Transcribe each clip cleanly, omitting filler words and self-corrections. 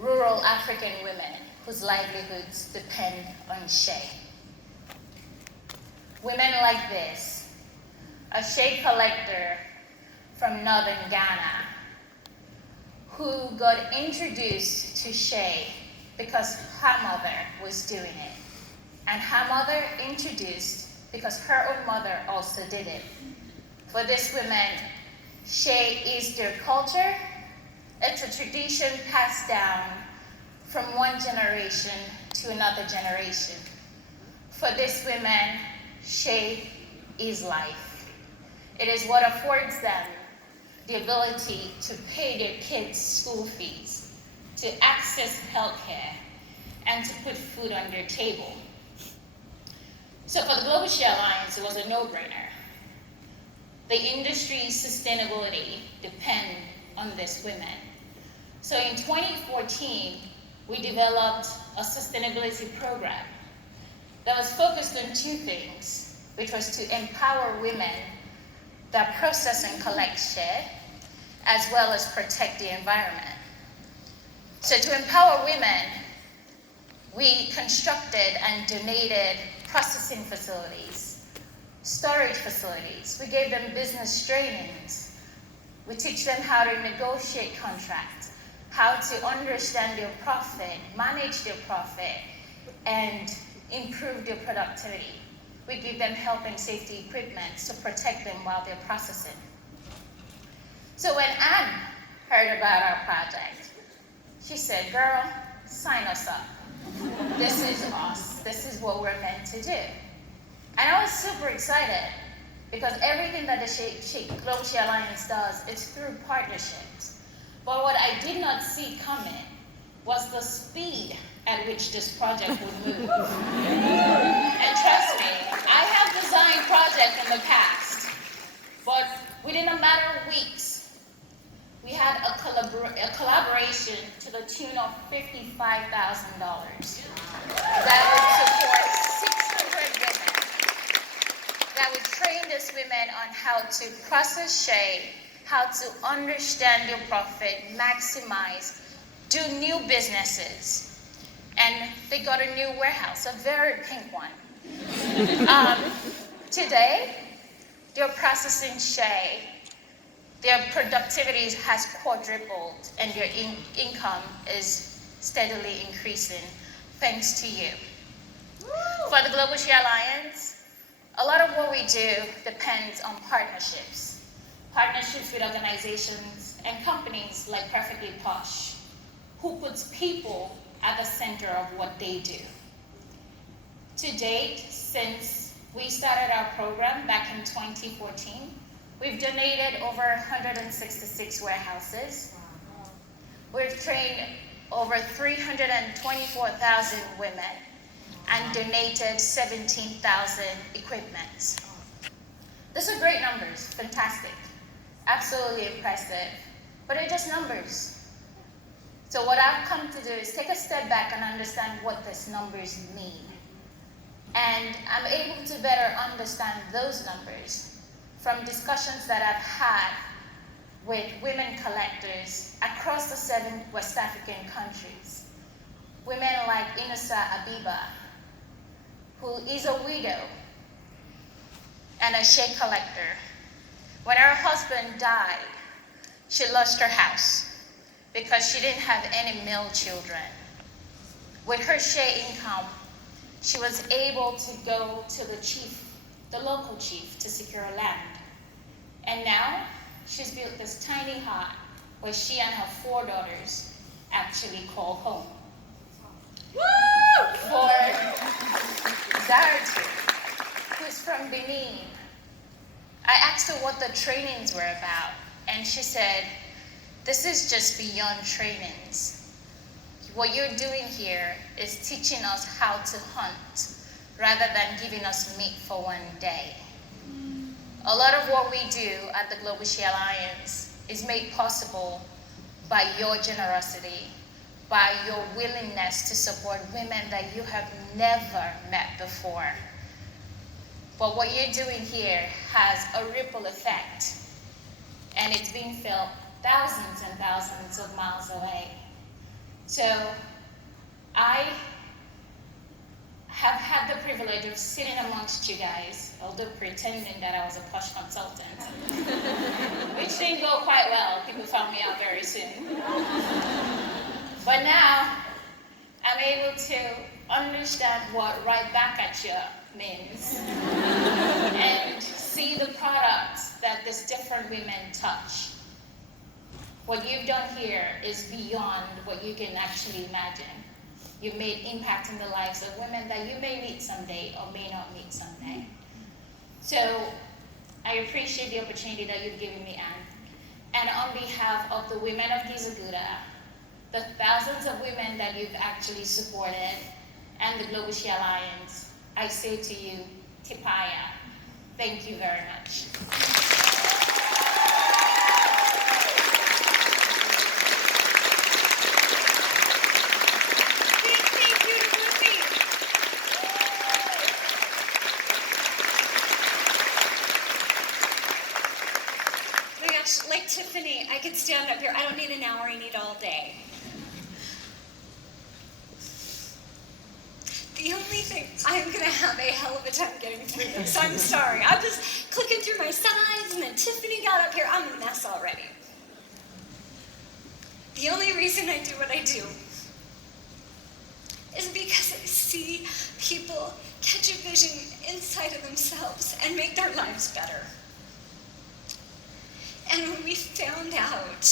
rural African women whose livelihoods depend on shea. Women like this, a shea collector from northern Ghana who got introduced to shea because her mother was doing it. And her mother introduced because her own mother also did it. For these women, shea is their culture. It's a tradition passed down from one generation to another generation. For these women, shea is life. It is what affords them the ability to pay their kids' school fees, to access healthcare, and to put food on their table. So for the Global Shae Alliance, it was a no-brainer. The industry's sustainability depends on these women. So in 2014, we developed a sustainability program that was focused on two things, which was to empower women that process and collect shea, as well as protect the environment. So to empower women, we constructed and donated processing facilities, storage facilities. We gave them business trainings. We teach them how to negotiate contracts, how to understand their profit, manage their profit, and improve their productivity. We give them health and safety equipment to protect them while they're processing. So when Anne heard about our project, she said, "Girl, sign us up. This is us. This is what we're meant to do." And I was super excited because everything that the Global Shae Alliance does is through partnerships. But what I did not see coming was the speed at which this project would move. And trust me, I have designed projects in the past, but within a matter of weeks, we had a collaboration to the tune of $55,000 that would support 600 women, that would train these women on how to process shea, how to understand their profit, maximize, do new businesses. And they got a new warehouse, a very pink one. Today, they're processing shea. Their productivity has quadrupled, and their income is steadily increasing, thanks to you. For the Global Shae Alliance, a lot of what we do depends on partnerships. Partnerships with organizations and companies like Perfectly Posh, who puts people at the center of what they do. To date, since we started our program back in 2014, we've donated over 166 warehouses. We've trained over 324,000 women and donated 17,000 equipments. These are great numbers, fantastic, absolutely impressive, but they're just numbers. So what I've come to do is take a step back and understand what these numbers mean. And I'm able to better understand those numbers from discussions that I've had with women collectors across the 7 West African countries. Women like Inusa Abiba, who is a widow and a shea collector. When her husband died, she lost her house because she didn't have any male children. With her shea income, she was able to go to the local chief, to secure land. And now, she's built this tiny hut where she and her 4 daughters actually call home. Woo! For Zaratu, who's from Benin, I asked her what the trainings were about, and she said, "This is just beyond trainings. What you're doing here is teaching us how to hunt rather than giving us meat for one day." A lot of what we do at the Global Shae Alliance is made possible by your generosity, by your willingness to support women that you have never met before. But what you're doing here has a ripple effect, and it's being felt thousands and thousands of miles away. So I have had the privilege of sitting amongst you guys, although pretending that I was a posh consultant, which didn't go quite well. People found me out very soon. But now, I'm able to understand what right back at you means and see the products that these different women touch. What you've done here is beyond what you can actually imagine. You've made impact in the lives of women that you may meet someday or may not meet someday. So I appreciate the opportunity that you've given me, Anne. And on behalf of the women of Gizaguda, the thousands of women that you've actually supported, and the Global Shae Alliance, I say to you, Tipaya, thank you very much. Like Tiffany, I could stand up here. I don't need an hour, I need all day. The only thing, I'm going to have a hell of a time getting through this. I'm sorry. I'm just clicking through my slides, and then Tiffany got up here. I'm a mess already. The only reason I do what I do is because I see people catch a vision inside of themselves and make their lives better. And when we found out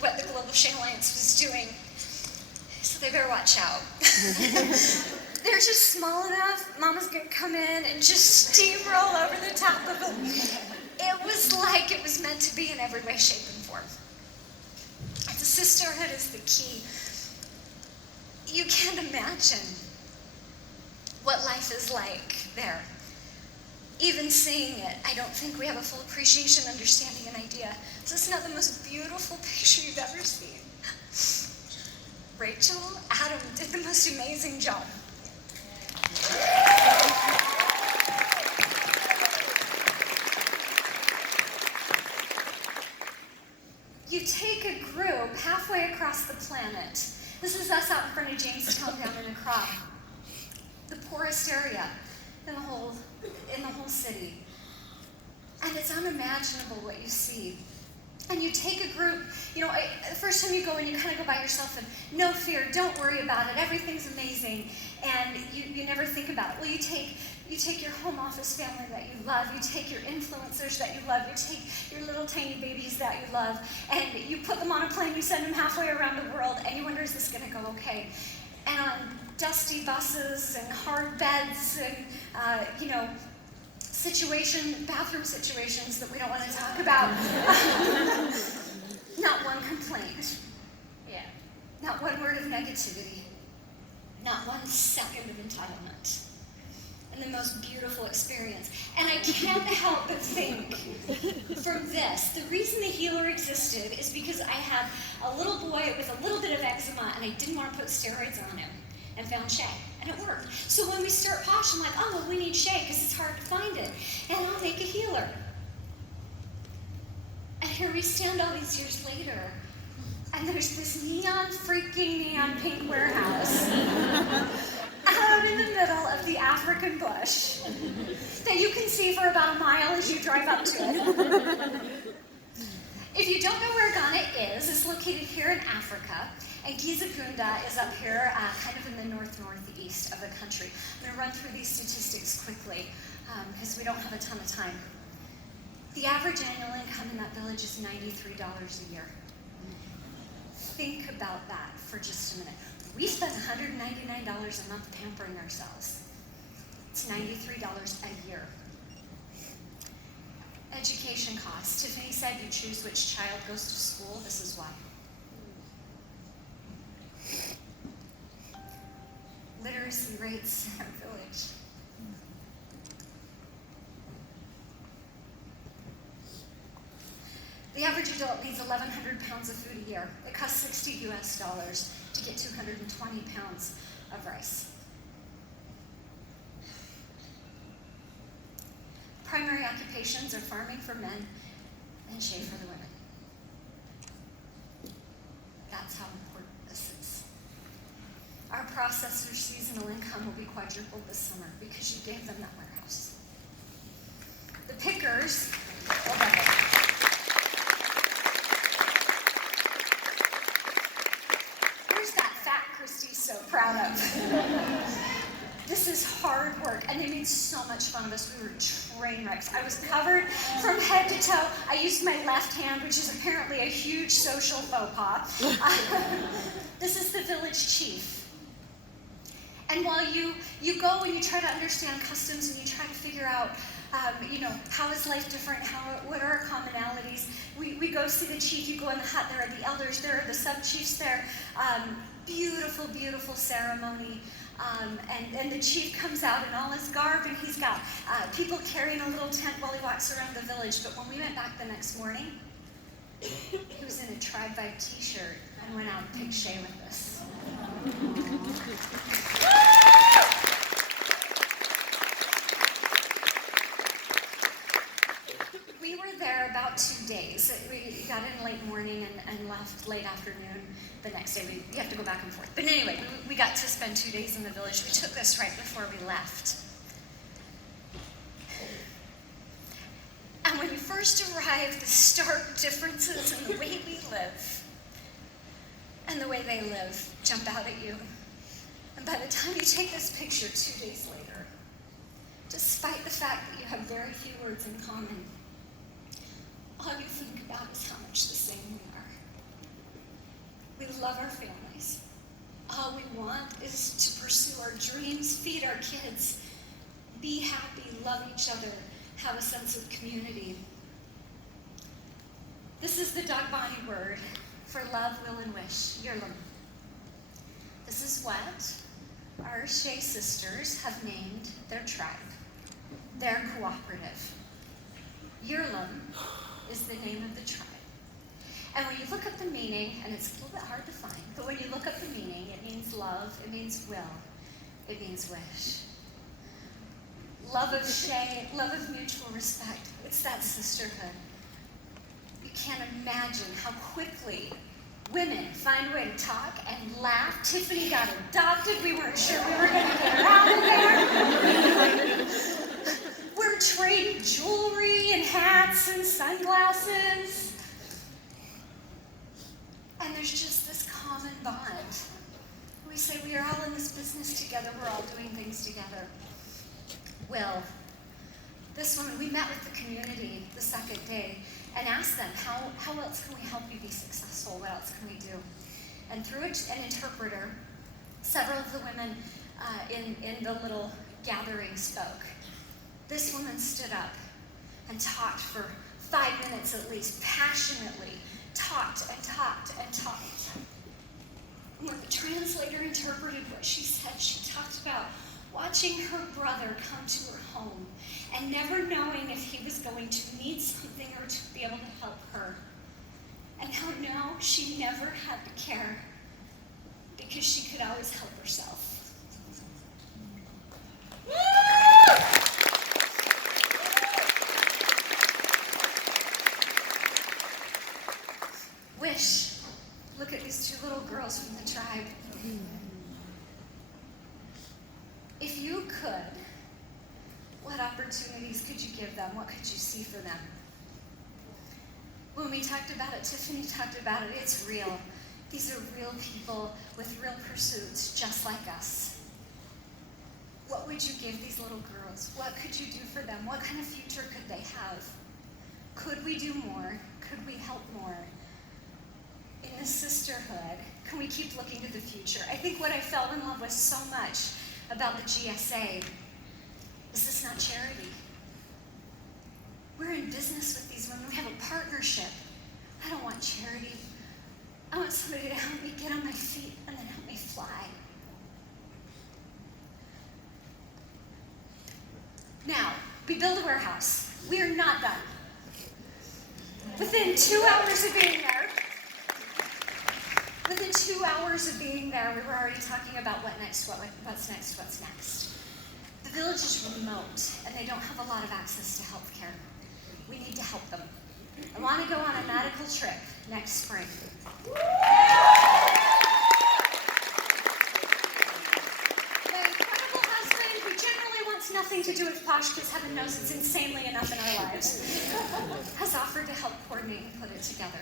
what the Global Shae Alliance was doing, so they better watch out. They're just small enough, Mama's gonna come in and just steamroll over the top of them. It was like it was meant to be in every way, shape, and form. The sisterhood is the key. You can't imagine what life is like there. Even seeing it, I don't think we have a full appreciation, understanding, and idea. So it's not the most beautiful picture you've ever seen. Rachel, Adam did the most amazing job. You take a group halfway across the planet. This is us out in front of Jamestown down in Accra, the poorest area in the whole city. And it's unimaginable what you see. And you take a group, the first time you go in, you kind of go by yourself and no fear, don't worry about it, everything's amazing, and you never think about it. Well, you take your home office family that you love, you take your influencers that you love, you take your little tiny babies that you love, and you put them on a plane, you send them halfway around the world, and you wonder, is this going to go okay? And on dusty buses and hard beds and, bathroom situations that we don't want to talk about. Not one complaint. Yeah. Not one word of negativity. Not 1 second of entitlement. And the most beautiful experience. And I can't help but think from this, the reason the healer existed is because I had a little boy with a little bit of eczema and I didn't want to put steroids on him. And found Shea, and it worked. So when we start Posh, I'm like, oh, well, we need Shea because it's hard to find it. And I'll make a healer. And here we stand all these years later, and there's this freaking neon pink warehouse out in the middle of the African bush that you can see for about a mile as you drive up to it. If you don't know where Ghana is, it's located here in Africa. And Gizaguda is up here, kind of in the northeast of the country. I'm going to run through these statistics quickly, because we don't have a ton of time. The average annual income in that village is $93 a year. Think about that for just a minute. We spend $199 a month pampering ourselves. It's $93 a year. Education costs. Tiffany said you choose which child goes to school. This is why. Literacy rates in our village. The average adult needs 1,100 pounds of food a year. It costs $60 US to get 220 pounds of rice. Primary occupations are farming for men and Shea for the women. That's how important this is. processor seasonal income will be quadrupled this summer because you gave them that warehouse. The pickers, here's that fat Christy's so proud of. This is hard work, and they made so much fun of us. We were train wrecks. I was covered from head to toe. I used my left hand, which is apparently a huge social faux pas. This is the village chief. And while you go and you try to understand customs and you try to figure out, how is life different? What are our commonalities? We go see the chief. You go in the hut. There are the elders. There are the sub-chiefs there. Beautiful, beautiful ceremony. And the chief comes out in all his garb, and he's got people carrying a little tent while he walks around the village. But when we went back the next morning, he was in a Tribe Vibe t-shirt and went out and picked Shea with us. We were there about 2 days. We got in late morning and left late afternoon the next day. You have to go back and forth. But anyway, we got to spend 2 days in the village. We took this right before we left. And when you first arrive, the stark differences in the way we live and the way they live jump out at you. And by the time you take this picture 2 days later, despite the fact that you have very few words in common, all you think about is how much the same we are. We love our families. All we want is to pursue our dreams, feed our kids, be happy, love each other, have a sense of community. This is the Dagbani word for love, will, and wish, Yirlam. This is what our Shea sisters have named their tribe, their cooperative. Yirlam is the name of the tribe. And when you look up the meaning, and it's a little bit hard to find, but when you look up the meaning, it means love, it means will, it means wish. Love of Shea, love of mutual respect. It's that sisterhood. You can't imagine how quickly women find a way to talk and laugh. Tiffany got adopted. We weren't sure we were going to get her out of there. We're trading jewelry and hats and sunglasses. And there's just this common bond. We say we are all in this business together. We're all doing things together. Will, this woman, we met with the community the second day and asked them, how else can we help you be successful? What else can we do? And through an interpreter, several of the women in the little gathering spoke. This woman stood up and talked for 5 minutes at least, passionately, talked and talked and talked. And when the translator interpreted what she said, she talked about watching her brother come to her home and never knowing if he was going to need something or to be able to help her. And how now she never had to care because she could always help herself. Wish. Look at these two little girls from the tribe. If you could, what opportunities could you give them? What could you see for them? When we talked about it, Tiffany talked about it, it's real. These are real people with real pursuits, just like us. What would you give these little girls? What could you do for them? What kind of future could they have? Could we do more? Could we help more? In this sisterhood, can we keep looking to the future? I think what I fell in love with so much about the GSA is this not charity. We're in business with these women. We have a partnership. I don't want charity. I want somebody to help me get on my feet and then help me fly. Now, we build a warehouse. We are not done. Within 2 hours of being there, we were already talking about what's next. The village is remote, and they don't have a lot of access to healthcare. We need to help them. I want to go on a medical trip next spring. nothing to do with Posh because heaven knows it's insanely enough in our lives, has offered to help coordinate and put it together.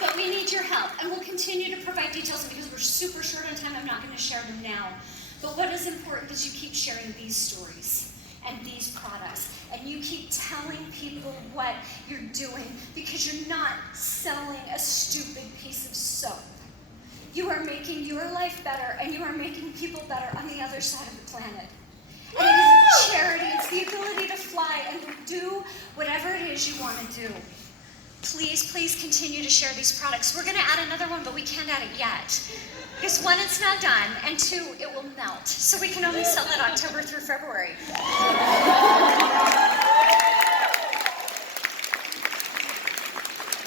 But we need your help, and we'll continue to provide details, and because we're super short on time, I'm not going to share them now. But what is important is you keep sharing these stories and these products, and you keep telling people what you're doing, because you're not selling a stupid piece of soap. You are making your life better, and you are making people better on the other side of the planet. And it is a charity. It's the ability to fly and to do whatever it is you want to do. Please, please continue to share these products. We're going to add another one, but we can't add it yet. Because one, it's not done, and two, it will melt. So we can only sell it October through February.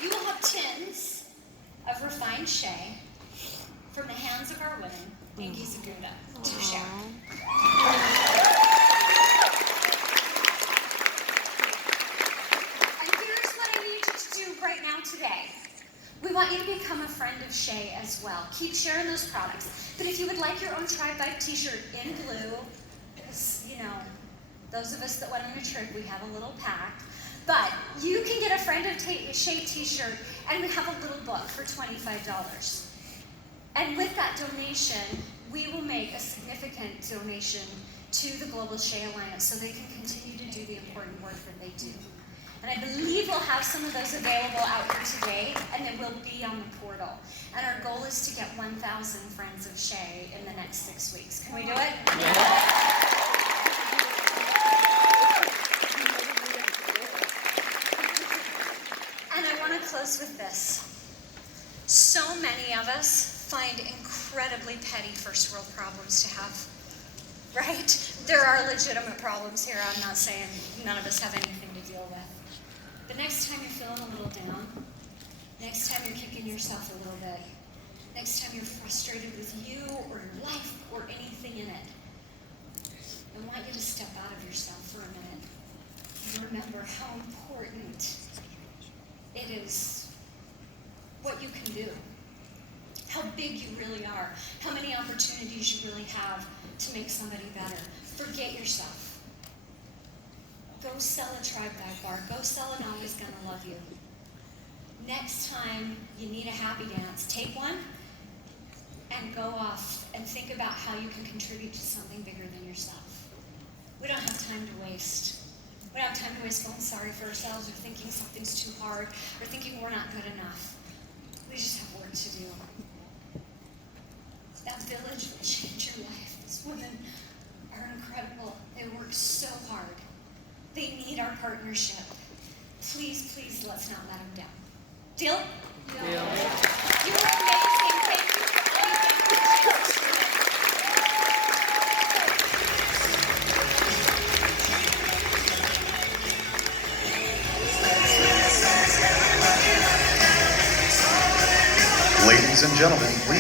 You will have tins of refined shea from the hands of our women in Gizaguda to share. Right now today, we want you to become a friend of Shea as well. Keep sharing those products. But if you would like your own Tribe Vibe t-shirt in blue, because, you know, those of us that went on a trip, we have a little pack. But you can get a friend of Shea t-shirt, and we have a little book for $25. And with that donation, we will make a significant donation to the Global Shae Alliance so they can continue to do the important work that they do. And I believe we'll have some of those available out here today, and they will be on the portal. And our goal is to get 1,000 friends of Shea in the next 6 weeks. Can we do it? Yeah. And I want to close with this. So many of us find incredibly petty first world problems to have, right? There are legitimate problems here. I'm not saying none of us have anything to deal with. But next time you're feeling a little down, next time you're kicking yourself a little bit, next time you're frustrated with you or your life or anything in it, I want you to step out of yourself for a minute and remember how important it is what you can do, how big you really are, how many opportunities you really have to make somebody better. Forget yourself. Go sell a Tribe Vibe bar. Go sell an Always Gonna Love You. Next time you need a happy dance, take one and go off and think about how you can contribute to something bigger than yourself. We don't have time to waste. We don't have time to waste feeling sorry for ourselves or thinking something's too hard or thinking we're not good enough. We just have work to do. That village will change your life. These women are incredible. They work so hard. They need our partnership. Please, please, let's not let them down. Deal? Deal. You are amazing. Thank you for everything. Ladies and gentlemen, please.